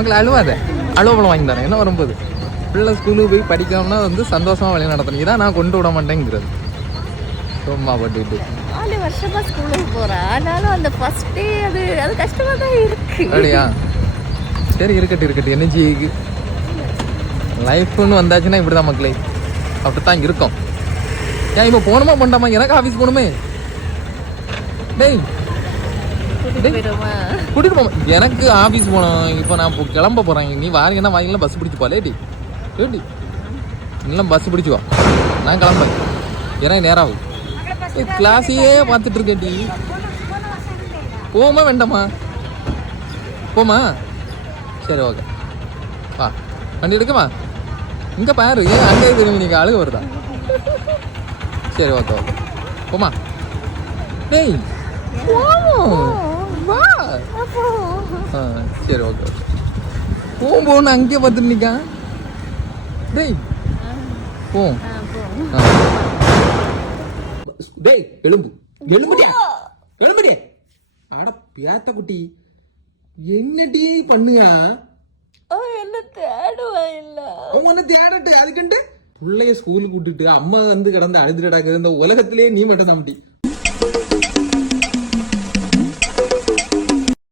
மக்கள் அழுவாத. அழுவப்பழம் வாங்கி தரேன். என்ன வரும்போது? பிள்ளை ஸ்கூலுக்கு போய் படிக்காமனா வந்து சந்தோஷமா வழி நடத்தணும். இதான் நான் கொண்டு விட மாட்டேங்கிறது. சும்மா பட்டுக்கிட்டு. நாலு வருஷமா ஸ்கூலுக்கு போறேன் ஆனாலும் அந்த ஃபர்ஸ்ட் டே அது அது கஷ்டமா தான் இருக்கு. அப்படியா? சரி இருக்கட்டும் இருக்கட்டும். செய்யுது லைஃப்னு வந்தாச்சுன்னா இப்படிதான் மக்களே. அப்படித்தான் இருக்கும். ஏன் இப்போ போகணுமா பண்ணாமா எனக்கு ஆஃபீஸ் போகணுமே. டேய் கூட்டிட்டு போமா. எனக்கு ஆஃபீஸ் போகணும் இப்போ நான் இப்போ கிளம்ப போகிறேன் நீ வாரீங்கன்னா வாங்கிக்கலாம் பஸ் பிடிச்சு போலே டி ஏடி இல்லை பஸ் பிடிச்சு வா. நான் கிளம்பேன் ஏன்னா நேரம் ஆகும் கிளாஸையே பார்த்துட்டு இருக்கேன் டி. போமா வேண்டாமா? போமா? சரி ஓகே வா. வண்டி எடுக்கமா இங்கே பாரு ஏன் அங்கே திரும்பி நீங்கள் அழுக வருதா? சரி ஓகே ஓகே போமா. டேய் போவோம். ஆ சரி ஓகே ஓகே போவோம் போகணும் அங்கேயே பார்த்துட்டு டேய் போவோம் ஆ, போ. ஆ. டேய் எலும்பு எலும்புடியா எலும்புடியா அட பேத்த குட்டி என்னடி பண்ணுயா அவன் என்ன தேடுவா இல்ல அவன் தேடட்டு அதுக்குன்ட்டு பிள்ளைய ஸ்கூலுக்கு விட்டுட்டு அம்மா வந்து கிடந்து அழுதுடாக்குது இந்த உலகத்திலேயே நீ மட்டும் தான்